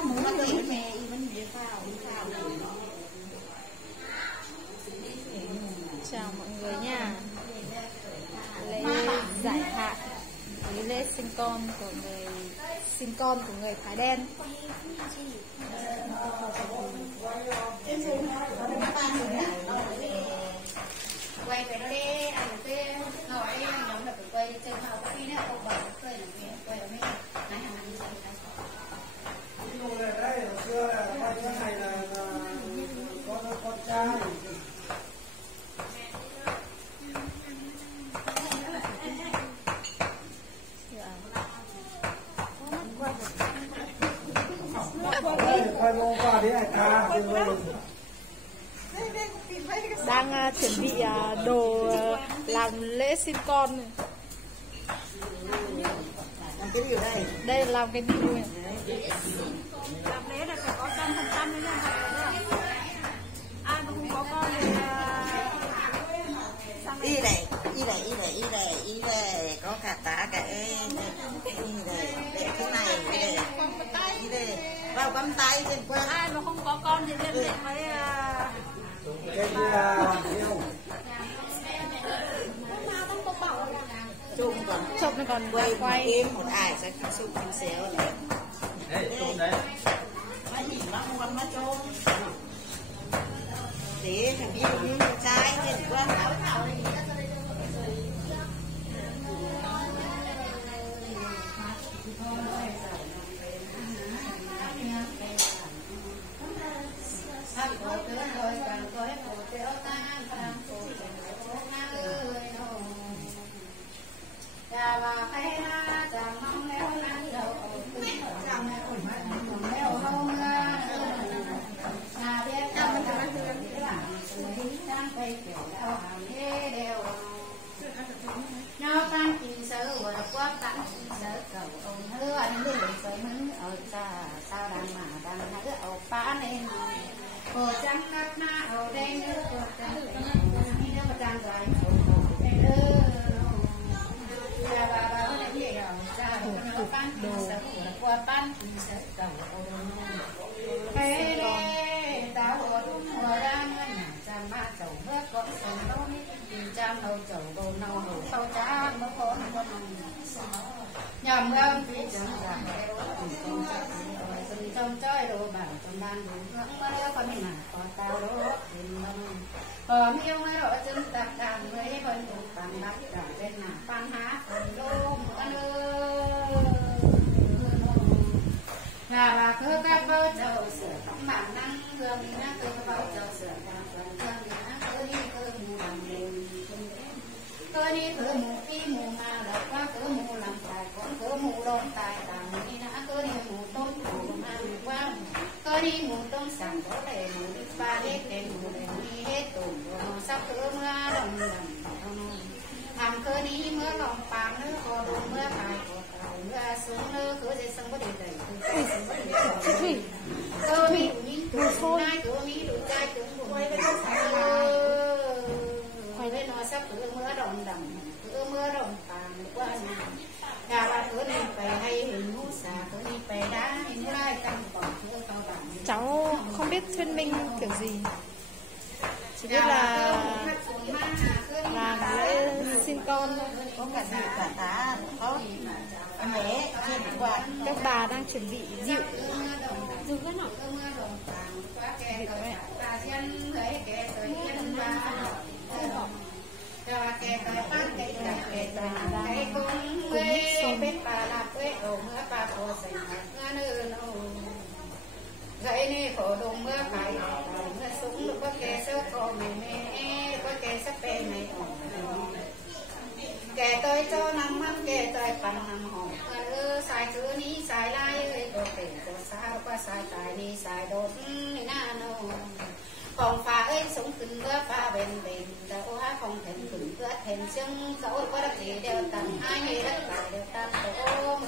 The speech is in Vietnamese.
muốn nó thì mẹ vẫn bị phao. Chào mọi người nha. Lễ giải hạn, lễ sinh con của người Thái đen. Quay về nó đi, anh cái ngồi đi, nhóm được quay đi chơi vào cái này không bảo quay là gì, quay ở đây, này hàng năm sao cái cái này đây, hồi xưa là cái này là con trai. Quay vô qua đấy ai ta Đang chuẩn bị đồ làm lễ sinh con này. làm cái điều đây? Đây là làm cái gì này? Làm lễ là phải có 100% đấy nha. Ai mà không có con thì y này có cả tá cả y này để cái này để vào cầm tay trên quên. ai mà không có con thì liên hệ với chụp nó còn quay em một ai sẽ chụp hình xéo này. chụp đấy. Nó nhìn nó không nó trôn để thằng yêu như trai trên quên thảo nó tăng kinh sở gọi là quá tăng sở cầu ông hứa anh đưa sở mướn ở sao đang hứa ở phá nên hồ trắng cắt na hồ đen nước hồ trắng nếu mà trăng dài hồ đen nước là bà nói gì rồi sao nó tăng kinh sở gọi là quá tăng kinh sở cầu ông thế đây tao hồ đúng hồ đang chăm ba chậu nước có sầu đâu chăm đầu chậu bầu nâu hổ sâu chá nó có nhầm gâm thì chẳng giảm từng trong chơi đồ bảo trong ban đồ ngưỡng mà nếu con mình có tao đồ còn yêu mấy đội chân tạc đàn với phần đủ tàn đắp trở bên là phan há phần đô nữa là bà cứ các bơ chậu sửa tóc bản năng hương nhá cứ bao chậu sửa càng phần hương nhá cứ đi cứ mù làm mù cứ đi cứ mù đi mù mà đọc qua cứ mù làm tài cũng cứ mù đôn tài tàng đi nã cứ đi mù tôn mù mà mù qua cứ đi mù tôn sẵn có để mù đi ba hết để mù để đi hết tổn rồi sắp cứ mưa đồng thầm cứ đi mưa lòng phàm nữa có đồ mưa phải mưa xuống nữa cứ để sông có để đẩy cơ mi đủ nhí đủ nai cơ mi đủ trai cứ quay với nó quay với nó sắp cứ mưa đồng đầm cứ mưa đồng phàm qua nhà cả ba cứ đi về hay hình ngũ xà cứ đi về đá hình lai canh còn cứ cao bằng Cháu không biết thuyết minh kiểu gì, chỉ biết là làm lễ sinh con thôi. có cả gì cả tá có mẹ trên quạt Các bà đang chuẩn bị rượu. dùng cái nọ gậy đi khổ đồng mưa phải mưa súng được có kẻ sơ khổ mày mẹ có kẻ sắp bê này kẻ tôi cho nằm mắt kẻ tôi bằng nằm hồn sai thứ ní sai lai ơi đồ kể đồ sao qua sai tài đi sai đột na nô còn pha ấy sống khinh bữa pha bền bền đâu hát không thèm khinh bữa thèm xương dẫu có đất gì đều tặng ai nghe đất bài đều tặng tổ